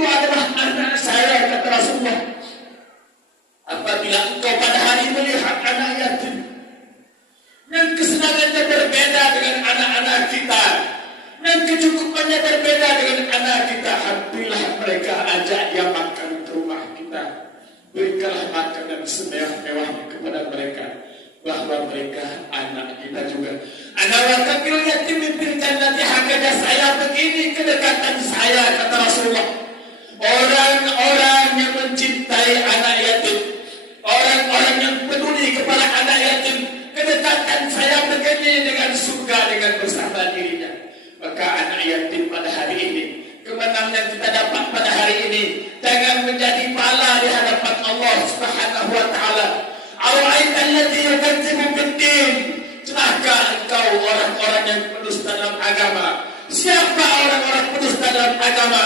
itu adalah anak saya, kata Rasulullah. Apabila engkau pada hari melihat anak yatim yang kesenangannya berbeda dengan anak-anak kita, yang kecukupannya berbeda dengan anak kita, ambillah mereka, ajak dia makan ke rumah kita, berikanlah makanan semewah-mewahnya kepada mereka, bahwa mereka anak kita juga. Ana wa kafil yatim fil jannati hakada, saya begini kedekatan saya, kata Rasulullah. Orang-orang yang mencintai anak yatim, orang-orang yang peduli kepada anak yatim, kedekatan saya begini dengan surga, dengan bersama dirinya. Maka anak yatim pada hari ini, kemenangan kita dapat pada hari ini, jangan menjadi pala di hadapan Allah Subhanahu wa taala. Ara'aita alladhi yukadzibu bid-din, celaka engkau orang-orang yang pendusta dalam agama. Siapa orang-orang pendusta dalam agama?